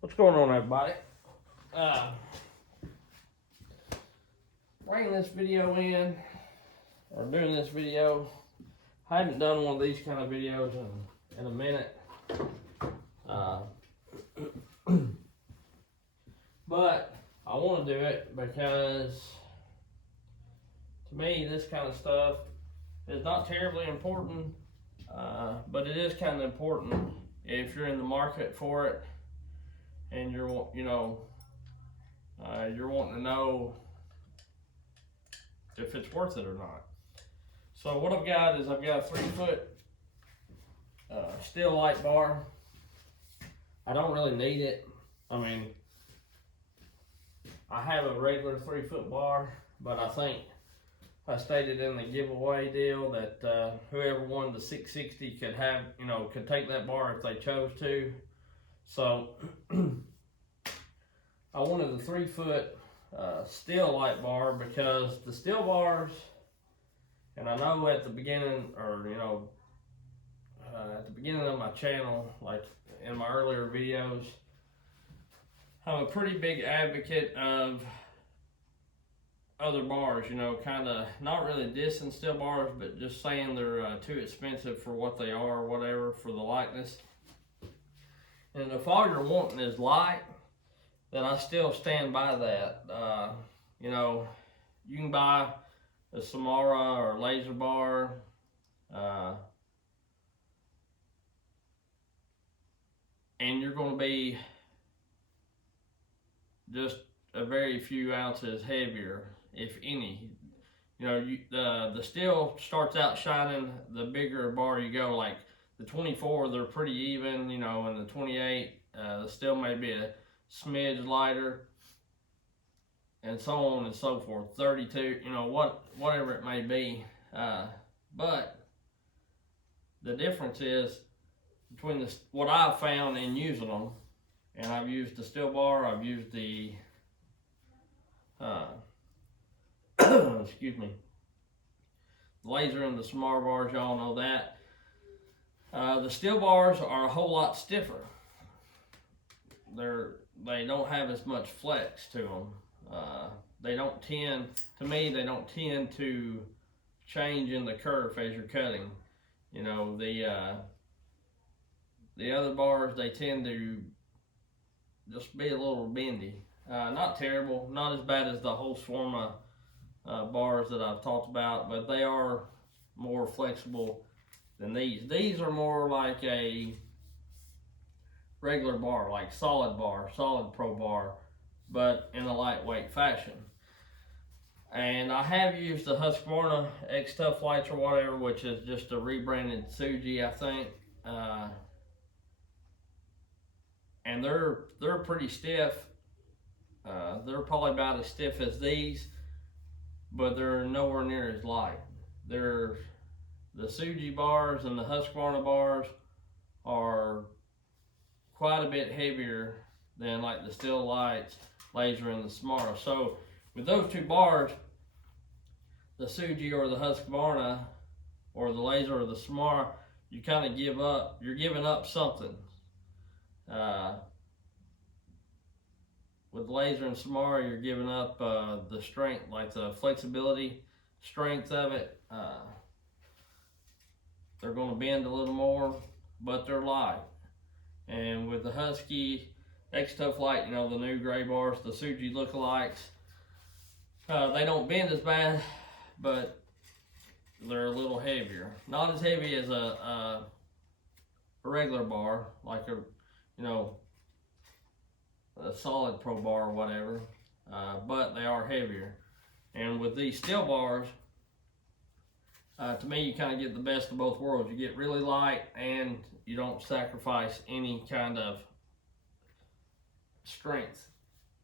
What's going on, everybody? Bringing this video in, or doing this video. I haven't done one of these kind of videos in a minute. But I want to do it because to me this kind of stuff is not terribly important, but it is kind of important if you're in the market for it and you're wanting to know if it's worth it or not. So what I've got is I've got a 3-foot steel light bar. I don't really need it. I mean, I have a regular 3-foot bar, but I think I stated in the giveaway deal that whoever won the 660 could have, could take that bar if they chose to. So I wanted the 3-foot steel light bar because the steel bars, and I know at the beginning, or at the beginning of my channel, like in my earlier videos, I'm a pretty big advocate of other bars, kind of not really dissing steel bars, but just saying they're too expensive for what they are, or whatever, for the lightness. And if all you're wanting is light, then I still stand by that. You can buy a Samara or laser bar, and you're going to be just a very few ounces heavier, if any. The steel starts out shining the bigger bar you go. Like the 24, they're pretty even, and the 28, the steel may be a smidge lighter, and so on and so forth. 32, whatever it may be. But the difference is between what I've found in using them, and I've used the steel bar, I've used the excuse me, the laser and the Samara bars, y'all know that. The steel bars are a whole lot stiffer. They don't have as much flex to them. They don't tend to change in the kerf as you're cutting. The other bars, they tend to just be a little bendy. Not terrible, not as bad as the whole swarm of bars that I've talked about, but they are more flexible than these. These are more like a regular bar, like solid pro bar, but in a lightweight fashion. And I have used the Husqvarna X Tough Lights or whatever, which is just a rebranded Suji, I think. And they're pretty stiff. They're probably about as stiff as these, but they're nowhere near as light. The Suji bars and the Husqvarna bars are quite a bit heavier than like the Steel Lights, laser, and the Samara. So with those two bars, the Suji or the Husqvarna, or the laser or the Samara, you kind of you're giving up something. With laser and Samara, you're giving up the strength, like the flexibility, strength of it. They're going to bend a little more, but they're light. And with the Husky X Tough Light, the new gray bars, the Suji lookalikes, they don't bend as bad, but they're a little heavier. Not as heavy as a regular bar, like a solid pro bar or whatever, but they are heavier. And with these steel bars, to me, you kind of get the best of both worlds. You get really light, and you don't sacrifice any kind of strength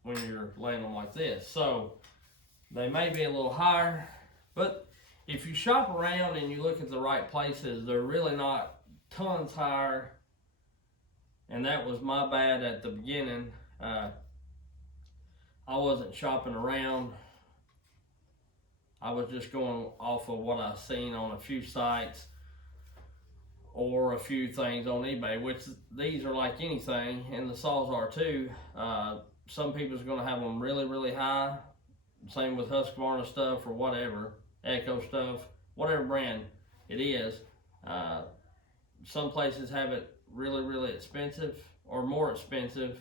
when you're laying them like this. So they may be a little higher, but if you shop around and you look at the right places, they're really not tons higher. And that was my bad at the beginning. I wasn't shopping around. I was just going off of what I've seen on a few sites or a few things on eBay, which these are like anything, and the saws are too. Some people's going to have them really, really high. Same with Husqvarna stuff or whatever, Echo stuff, whatever brand it is. Some places have it really, really expensive or more expensive,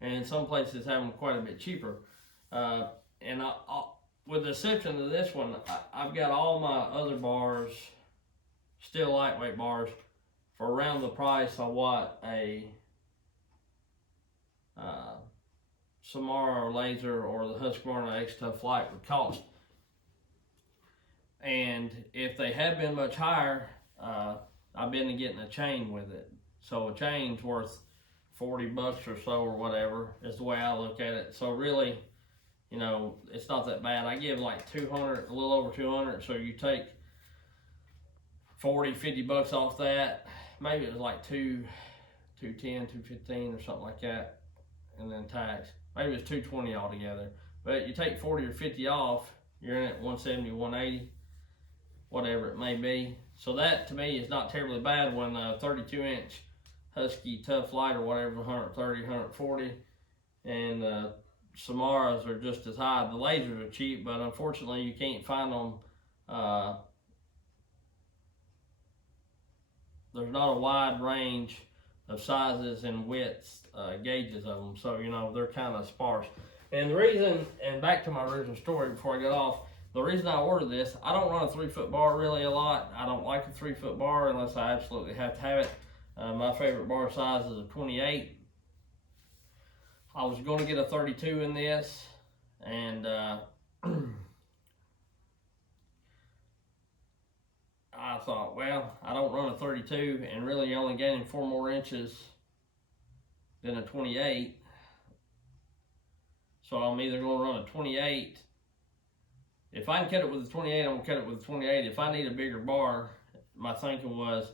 and some places have them quite a bit cheaper. And with the exception of this one, I've got all my other bars, still lightweight bars, for around the price of what a Samara or Laser or the Husqvarna X-Tough Light would cost. And if they had been much higher, I've been getting a chain with it. So a chain's worth $40 or so or whatever is the way I look at it. So really, you know, it's not that bad. I give like 200, a little over 200. So you take 40, $50 off that. Maybe it was like 210, 215 or something like that. And then tax. Maybe it's 220 altogether. But you take 40 or 50 off, you're in at 170, 180, whatever it may be. So that to me is not terribly bad when a 32-inch Husky Tough Light or whatever, 130, 140, and Samaras are just as high. The lasers are cheap, but unfortunately you can't find them. There's not a wide range of sizes and widths, gauges of them, so you know they're kind of sparse. And the reason, and back to my original story before I get off, the reason I ordered this, I don't run a 3-foot bar really a lot. I don't like a 3-foot bar unless I absolutely have to have it. My favorite bar size is a 28. I was going to get a 32 in this, and I thought, well, I don't run a 32, and really you're only gaining 4 more inches than a 28. So I'm either going to run a 28. If I can cut it with a 28, I'm going to cut it with a 28. If I need a bigger bar, my thinking was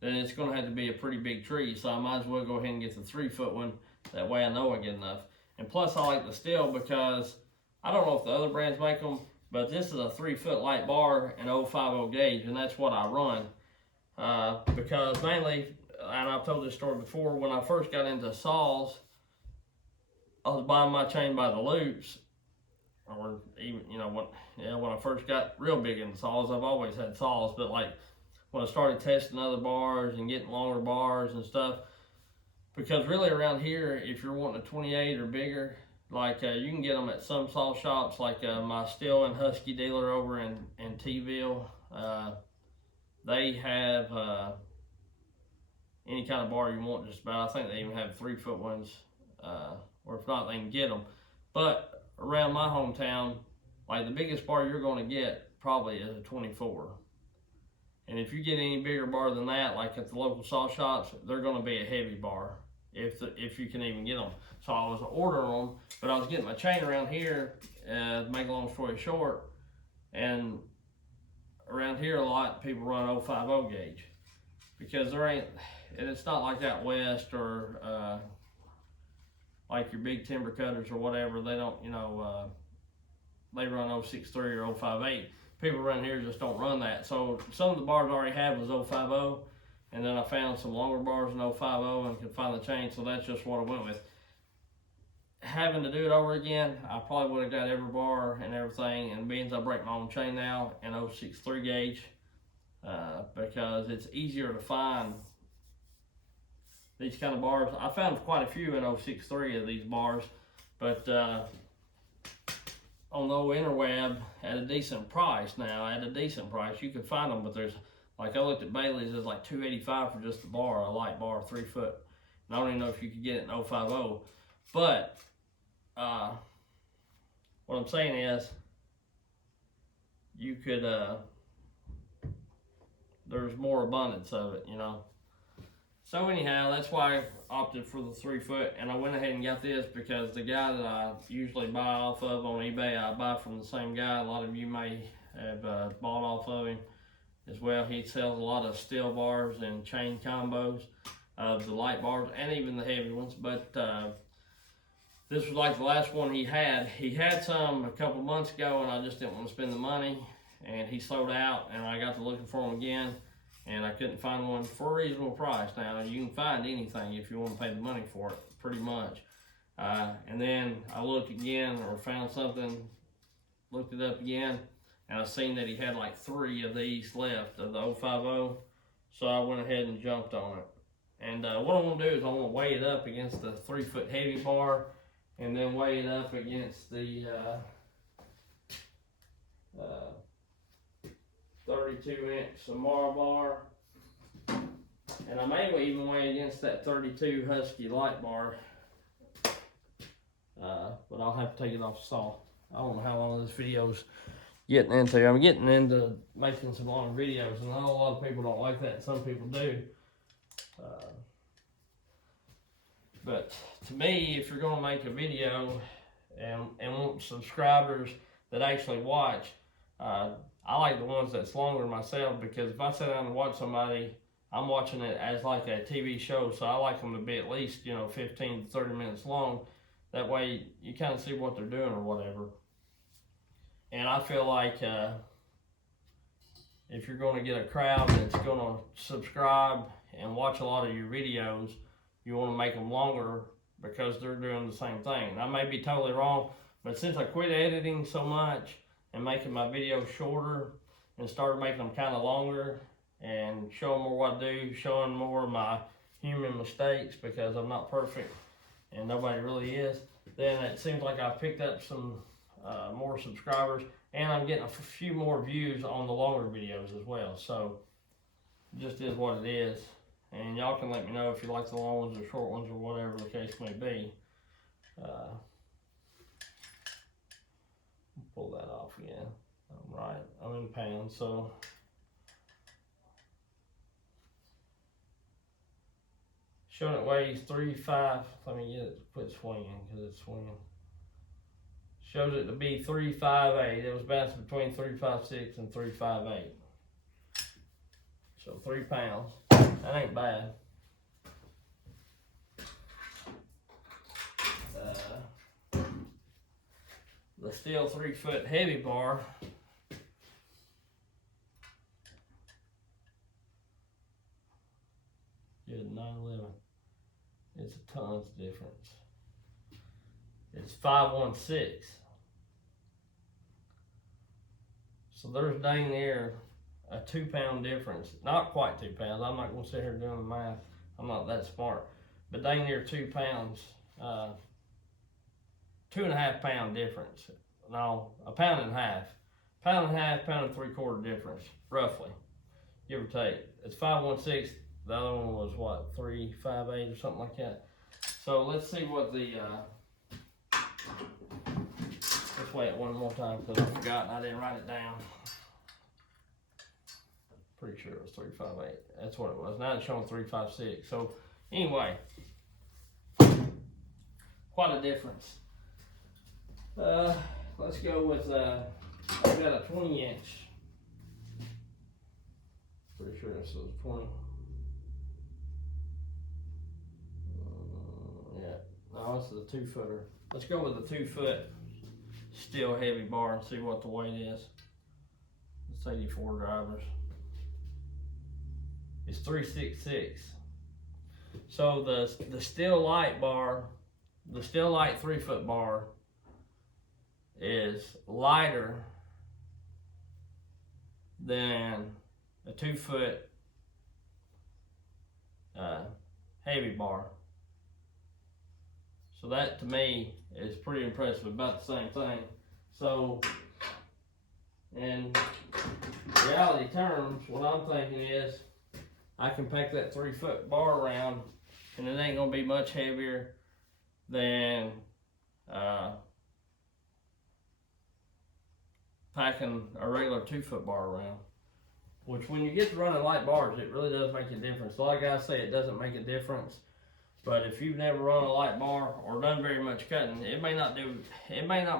that it's going to have to be a pretty big tree, so I might as well go ahead and get the 3-foot one. That way I know I get enough. And plus I like the STIHL because I don't know if the other brands make them, but this is a 3-foot light bar and 050 gauge, and that's what I run. Because mainly, and I've told this story before, when I first got into saws, I was buying my chain by the loops, or even, you know, when I first got real big into saws. I've always had saws, but like when I started testing other bars and getting longer bars and stuff, because really around here, if you're wanting a 28 or bigger, like you can get them at some saw shops, like my STIHL and Husky dealer over in T-ville. They have any kind of bar you want just about. I think they even have 3-foot ones, or if not, they can get them. But around my hometown, like the biggest bar you're going to get probably is a 24. And if you get any bigger bar than that, like at the local saw shops, they're going to be a heavy bar, if you can even get them. So I was ordering them, but I was getting my chain around here, to make a long story short, and around here a lot people run 050 gauge, because there ain't, and it's not like that west or like your big timber cutters or whatever. They don't, you know, they run 063 or 058. People around here just don't run that. So some of the bars I already had was 050, and then I found some longer bars in 050 and could find the chain, so that's just what I went with. Having to do it over again, I probably would have got every bar and everything, and being I break my own chain now in 063 gauge, because it's easier to find these kind of bars. I found quite a few in 063 of these bars, but on the old interweb at a decent price now, you can find them, but there's, like I looked at Bailey's, it's like $285 for just the bar, a light bar, 3-foot. And I don't even know if you could get it in 050. But what I'm saying is, you could, there's more abundance of it, you know. So anyhow, that's why I opted for the 3-foot, and I went ahead and got this because the guy that I usually buy off of on eBay, I buy from the same guy. A lot of you may have bought off of him as well. He sells a lot of STIHL bars and chain combos of the light bars and even the heavy ones, but this was like the last one he had. He had some a couple months ago, and I just didn't want to spend the money, and he sold out, and I got to looking for him again. and I couldn't find one for a reasonable price. Now, you can find anything if you want to pay the money for it, pretty much. And then I looked again, or found something, looked it up again, and I seen that he had like 3 of these left of the 050, so I went ahead and jumped on it. And what I'm gonna do is I'm gonna weigh it up against the 3-foot heavy bar, and then weigh it up against the 32-inch Samara bar, and I may even weigh against that 32 Husky light bar, but I'll have to take it off the saw. I don't know how long this video's getting into. I'm getting into making some longer videos, and I know a lot of people don't like that, and some people do. But to me, if you're going to make a video and want subscribers that actually watch, I like the ones that's longer myself, because if I sit down and watch somebody, I'm watching it as like a TV show, so I like them to be at least, 15 to 30 minutes long. That way you kind of see what they're doing or whatever. And I feel like if you're going to get a crowd that's going to subscribe and watch a lot of your videos, you want to make them longer because they're doing the same thing. And I may be totally wrong, but since I quit editing so much and making my videos shorter and started making them kind of longer and showing more what I do, showing more of my human mistakes, because I'm not perfect and nobody really is, then it seems like I've picked up some more subscribers, and I'm getting a few more views on the longer videos as well. So it just is what it is. And y'all can let me know if you like the long ones or short ones or whatever the case may be. Pull that off again. Alright, I'm in pounds, so showing it weighs 3.5. Let me get it to quit swinging, because it's swinging. Shows it to be 3.58. It was bouncing between 3.56 and 3.58. So 3 pounds. That ain't bad. The STIHL 3-foot heavy bar is 911. It's a tons difference. It's 516. So there's dang near a 2 pound difference. Not quite 2 pounds. I'm not gonna sit here doing the math. I'm not that smart. But dang near 2 pounds. 2.5 pound difference. No, a pound and a half. Pound and a half, pound and 3/4 difference, roughly, give or take. It's 516. The other one was what, 3.58 or something like that. So let's see what the. Let's weigh it one more time, because I forgot and I didn't write it down. Pretty sure it was 3.58. That's what it was. Now it's showing 3.56. So anyway, quite a difference. Let's go with I've got a 20-inch. Pretty sure this was 20. Yeah. No, this is a 2-footer. Let's go with the 2-foot STIHL heavy bar and see what the weight is. It's 84 drivers. It's 366. So the STIHL light bar, the STIHL light 3-foot bar is lighter than a 2-foot heavy bar. So that to me is pretty impressive, about the same thing. So in reality terms, what I'm thinking is I can pack that 3-foot bar around and it ain't gonna be much heavier than packing a regular 2-foot bar around. Which when you get to running light bars, it really does make a difference. A lot of guys say it doesn't make a difference, but if you've never run a light bar or done very much cutting, it may not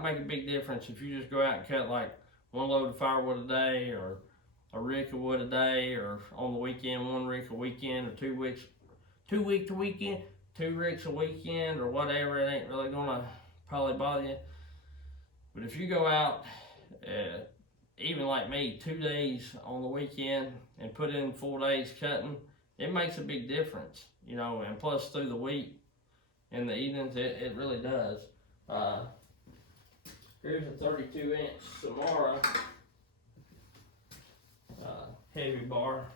make a big difference if you just go out and cut like 1 load of firewood a day, or a rick of wood a day, or on the weekend 1 rick a weekend, or 2 weeks to weekend, 2 ricks a weekend, or whatever. It ain't really gonna probably bother you. But if you go out even like me, 2 days on the weekend and put in 4 days cutting, it makes a big difference, you know, and plus through the week, in the evenings, it really does. Here's a 32-inch Samara heavy bar.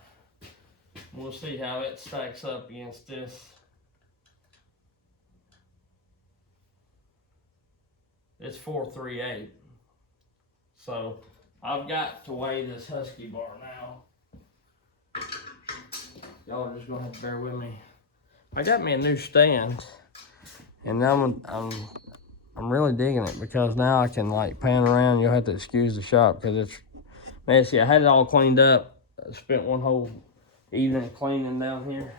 We'll see how it stacks up against this. It's 438. So I've got to weigh this Husky bar now. Y'all are just gonna have to bear with me. I got me a new stand, and I'm really digging it because now I can like pan around. You'll have to excuse the shop because it's messy. I had it all cleaned up. I spent one whole evening cleaning down here.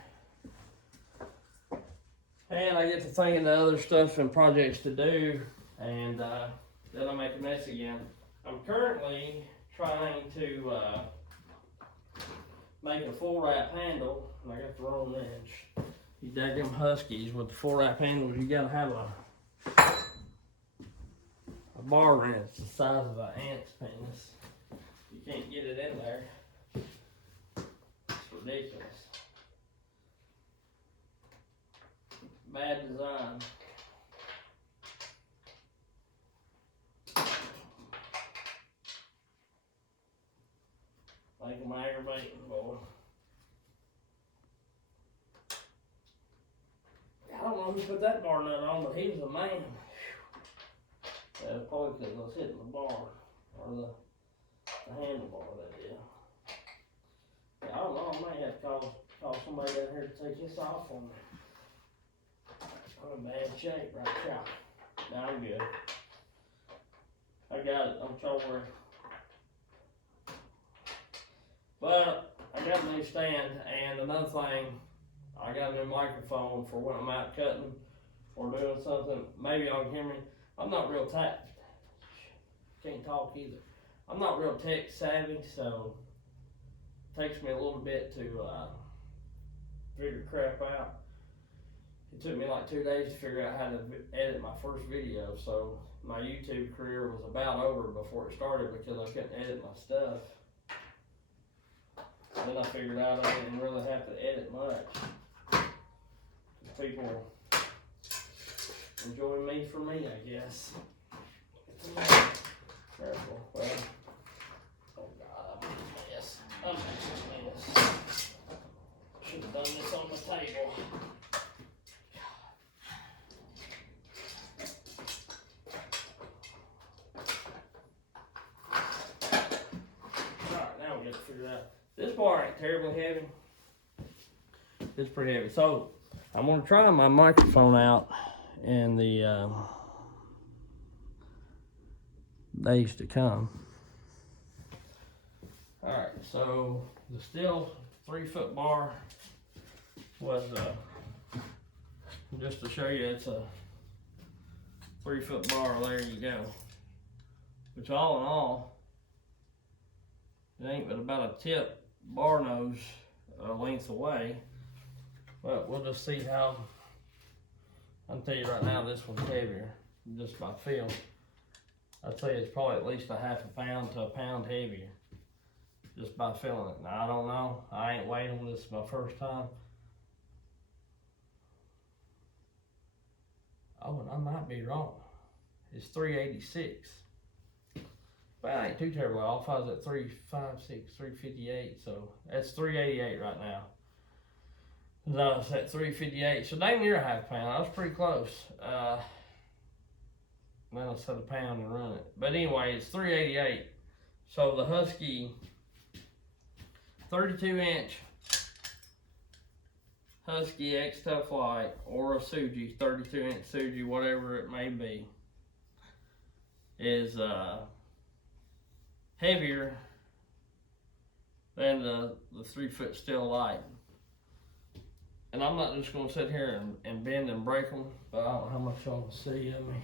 And I get to thinking of other stuff and projects to do, and then I make a mess again. I'm currently trying to make a full wrap handle, and I got the wrong wrench. You daggum Huskies with the full wrap handles, you gotta have a bar wrench the size of an ant's penis. You can't get it in there. It's ridiculous. Bad design. Like I'm aggravating, boy. I don't know who put that bar nut on, but he was a man. Probably because I was hitting the bar, or the handlebar, that is. Yeah, I don't know, I might have to call somebody down here to take this off on me. I'm in bad shape right now. Now I'm good. I got it, don't y'all worry. But I got a new stand, and another thing, I got a new microphone for when I'm out cutting or doing something. Maybe y'all can hear me. I'm not real can't talk either. I'm not real tech savvy, so it takes me a little bit to figure crap out. It took me like 2 days to figure out how to edit my first video, so my YouTube career was about over before it started because I couldn't edit my stuff. Then I figured out I didn't really have to edit much. People enjoy me for me, I guess. Careful. Well, oh God, I'm a mess. I'm a mess. Should have done this on the table. Alright, now we got to figure it out. This bar ain't terribly heavy. It's pretty heavy. So I'm gonna try my microphone out in the days to come. All right, so the STIHL 3-foot bar was just to show you, it's a 3-foot bar. There you go. Which all in all, it ain't but about a tip bar nose length away. But we'll just see how. I'll tell you right now, this one's heavier, just by feel. I'd say it's probably at least a half a pound to a pound heavier, just by feeling it. Now, I don't know. I ain't weighed them. This is my first time. Oh, and I might be wrong. It's 386. But I ain't too terribly off. I was at 356, 358, so that's 388 right now. And I was at 358, so dang near a half pound. I was pretty close. Then I set a pound and run it. But anyway, it's 388. So the Husky 32-inch Husky X Tough Light or a Suji, 32-inch Suji, whatever it may be, is heavier than the 3-foot STIHL Light. And I'm not just going to sit here and bend and break them, but I don't know how much y'all can see of me.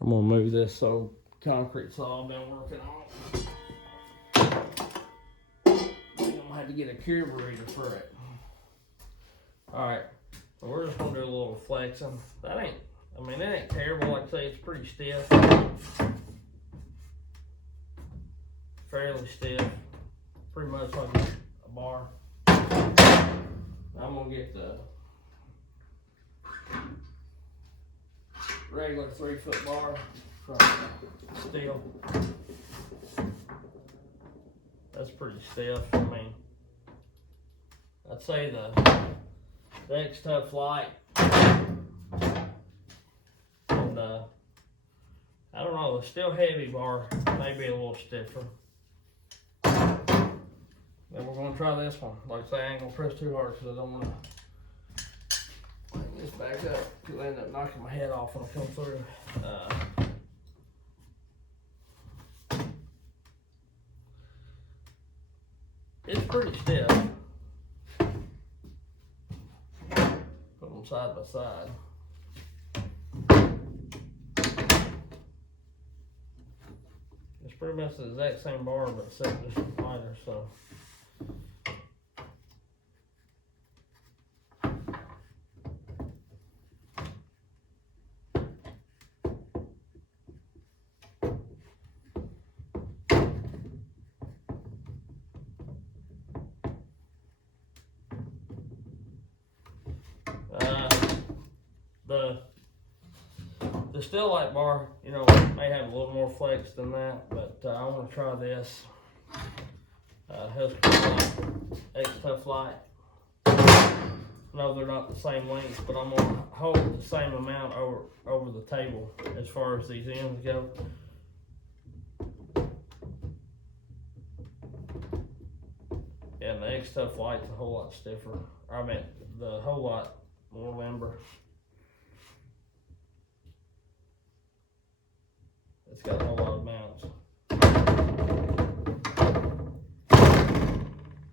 I'm going to move this so concrete's all been working on. I'm going to have to get a carburetor for it. Alright, so we're just going to do a little flexing. I mean, it ain't terrible. Like I say, it's pretty stiff. Fairly stiff. Pretty much like a bar. I'm gonna get the regular 3-foot bar from STIHL. That's pretty stiff. I mean, I'd say the X-Tough Light and the, I don't know, the STIHL Heavy bar may be a little stiffer. Then we're gonna try this one. Like I say, I ain't gonna press too hard because I don't wanna bring this back up because I end up knocking my head off when I come through. It's pretty stiff. Put them side by side. It's pretty much the exact same bar, but except just lighter, so. The STIHL Light bar, you know, may have a little more flex than that, but I want to try this X-Tough Light. No, they're not the same length, but I'm gonna hold the same amount over the table as far as these ends go. Yeah, and the X-Tough Light's a whole lot stiffer. I mean, the whole lot more limber. It's got a whole lot of bounce.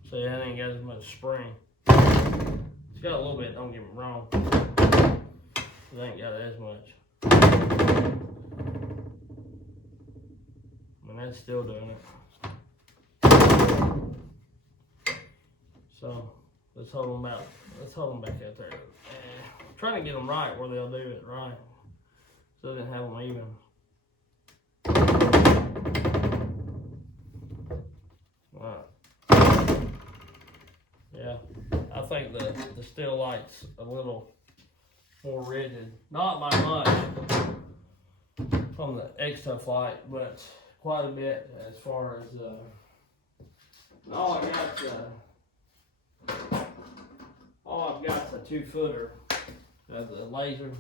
See, it ain't got as much spring. It's got a little bit, don't get me wrong. It ain't got as much. I mean, that's still doing it. So, let's hold them back out there. I'm trying to get them right where they'll do it right. So they didn't have them even. Right. Yeah, I think the STIHL Light's a little more rigid. Not by much from the X-Tough Light, but quite a bit as far as all I've got's a 2-footer of the laser.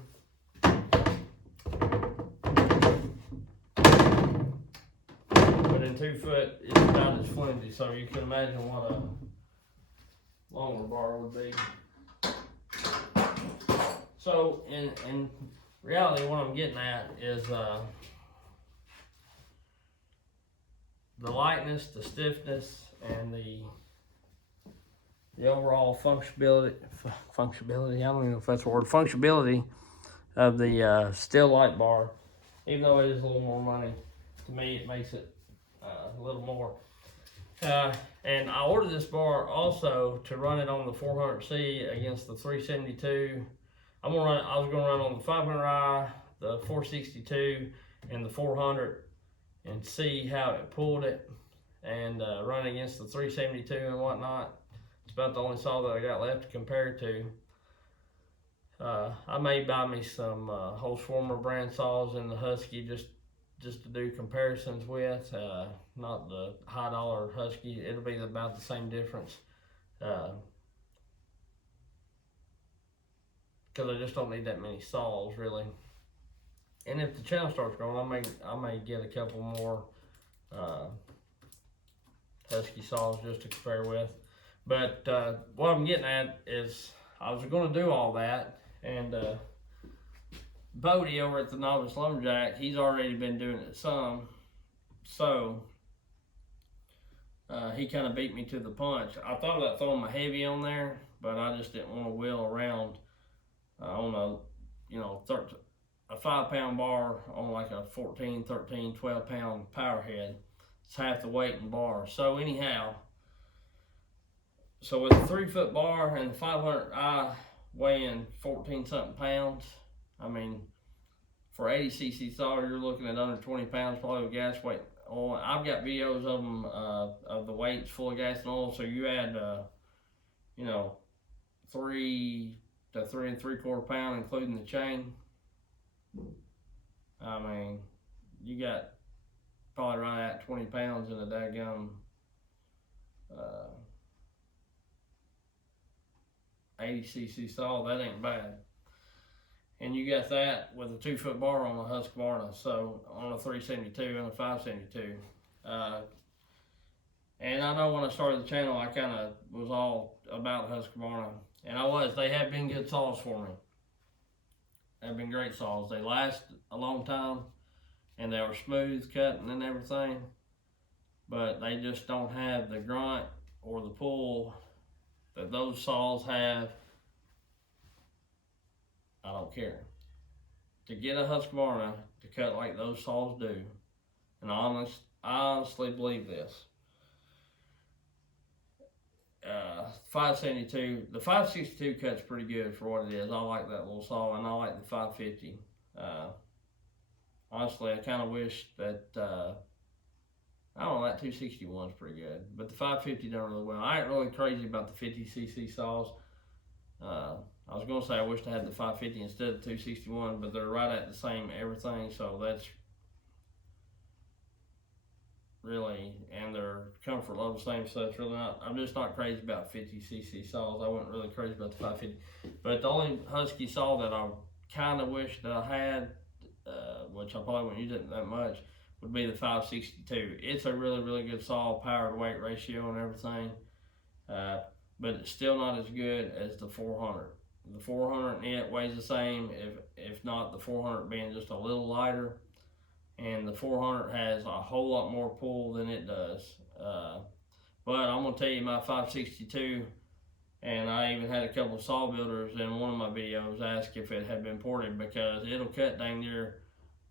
But in 2-foot, it's about as flimsy, so you can imagine what a longer bar would be. So in reality, what I'm getting at is the lightness, the stiffness, and the overall functionality, I don't even know if that's a word, functionality of the STIHL Light bar. Even though it is a little more money, to me it makes it a little more. And I ordered this bar also to run it on the 400C against the 372. I was gonna run on the 500i, the 462, and the 400, and see how it pulled it, and run against the 372 and whatnot. It's about the only saw that I got left to compare to. I may buy me some Holzformer brand saws in the Husky just to do comparisons with, not the high dollar Husky. It'll be about the same difference. Because I just don't need that many saws really. And if the channel starts growing, I may get a couple more Husky saws just to compare with. But what I'm getting at is I was going to do all that, and Bodie over at the Novice Lumberjack, he's already been doing it some, so he kind of beat me to the punch. I thought about throwing my heavy on there, but I just didn't want to wheel around on a 5-pound bar on like a 14, 13, 12-pound power head. It's half the weight in bar. So anyhow, so with a 3-foot bar and the 500i weighing 14 something pounds, I mean, for 80cc saw, you're looking at under 20 pounds probably with gas, weight, oil. I've got videos of them, of the weights full of gas and oil. So you add, you know, 3 to 3 3/4 pound, including the chain. I mean, you got probably right at 20 pounds in a daggum 80cc saw. That ain't bad. And you got that with a 2-foot bar on the Husqvarna, so on a 372 and a 572. And I know when I started the channel, I kind of was all about the Husqvarna, and they have been good saws for me. They've been great saws. They last a long time, and they were smooth cutting and everything, but they just don't have the grunt or the pull that those saws have. I don't care. To get a Husqvarna to cut like those saws do, and I honestly believe this. 572, the 562 cuts pretty good for what it is. I like that little saw, and I like the 550. Honestly, I kind of wish that, I don't know, that 261 is pretty good, but the 550 done really well. I ain't really crazy about the 50cc saws. I was going to say I wish I had the 550 instead of the 261, but they're right at the same everything, so that's really, and their comfort level same, so it's really not, I'm just not crazy about 50cc saws. I wasn't really crazy about the 550. But the only Husky saw that I kind of wish that I had, which I probably wouldn't use it that much, would be the 562. It's a really, really good saw, power to weight ratio and everything, but it's still not as good as the 400. The 400 and it weighs the same, if not the 400 being just a little lighter, and the 400 has a whole lot more pull than it does. But I'm gonna tell you, my 562, and I even had a couple of saw builders in one of my videos ask if it had been ported, because it'll cut dang near,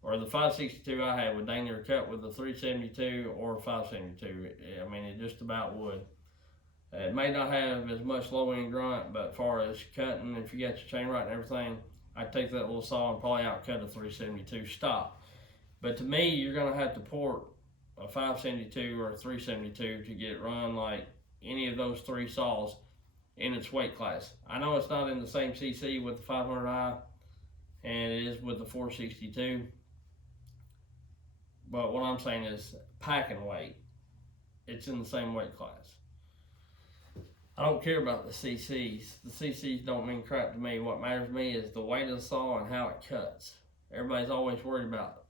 or the 562 I had would dang near cut with the 372 or 572. I mean, it just about would. It may not have as much low end grunt, but as far as cutting, if you got your chain right and everything, I'd take that little saw and probably outcut a 372 stop. But to me, you're gonna have to port a 572 or a 372 to get it run like any of those three saws in its weight class. I know it's not in the same CC with the 500i, and it is with the 462. But what I'm saying is packing weight, it's in the same weight class. I don't care about the CCs. The CCs don't mean crap to me. What matters to me is the weight of the saw and how it cuts. Everybody's always worried about,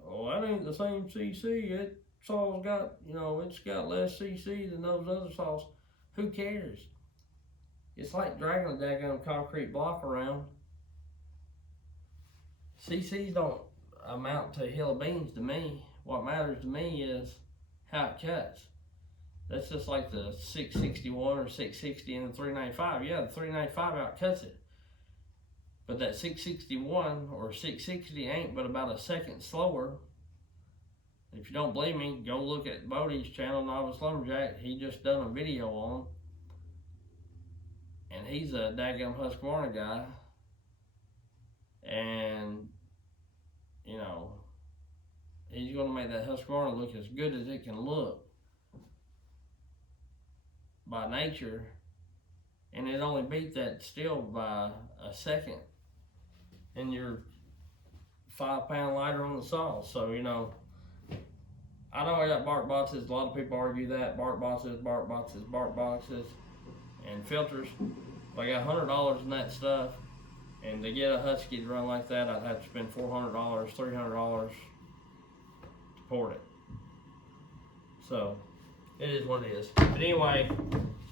oh, that ain't the same CC. That saw's got, you know, it's got less CC than those other saws. Who cares? It's like dragging a daggone concrete block around. CCs don't amount to a hill of beans to me. What matters to me is how it cuts. That's just like the 661 or 660 and the 395. Yeah, the 395 outcuts it. But that 661 or 660 ain't but about a second slower. If you don't believe me, go look at Bodie's channel, Novice Lumberjack. He just done a video on him. And he's a daggum Husqvarna guy. And, you know, he's going to make that Husqvarna look as good as it can look by nature, and it only beat that STIHL by a second, and you're 5 pound lighter on the saw. So, you know, I know I got bark boxes. A lot of people argue that bark boxes, and filters. If I got $100 in that stuff, and to get a Husky to run like that, I'd have to spend $400, $300 to port it. So it is what it is. But anyway,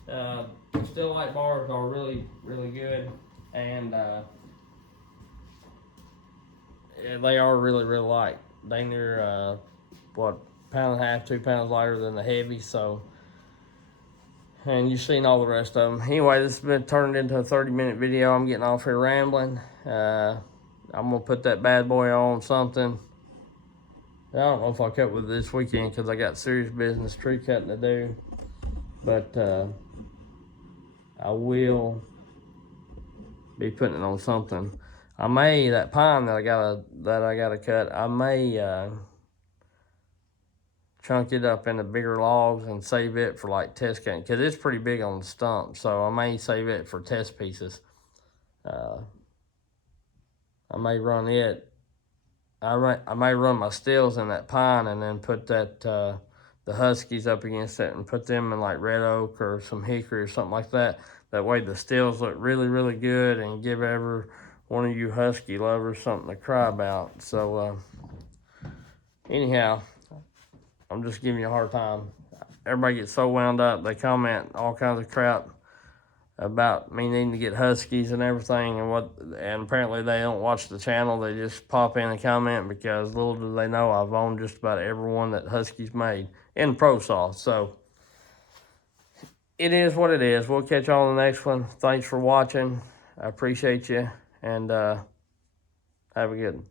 STIHL light bars are really, really good, and they are really, really light. They near what, pound and a half, 2 pounds lighter than the heavy. So, and you've seen all the rest of them. Anyway, this has been turned into a 30-minute video. I'm getting off here rambling. I'm gonna put that bad boy on something. I don't know if I'll cut with it this weekend because I got serious business tree cutting to do. But I will be putting it on something. I may, that pine that I gotta cut, I may chunk it up into bigger logs and save it for like test cutting, because it's pretty big on the stump. So I may save it for test pieces. I may run it. I may run my stills in that pine and then put that the huskies up against it and put them in like red oak or some hickory or something like that. That way the stills look really, really good and give every one of you husky lovers something to cry about. So anyhow, I'm just giving you a hard time. Everybody gets so wound up. They comment all kinds of crap about me needing to get huskies and everything, and apparently they don't watch the channel. They just pop in and comment, because little do they know I've owned just about every one that Huskies made in ProSoft. So it is what it is. We'll catch y'all on the next one. Thanks for watching. I appreciate you, and have a good one.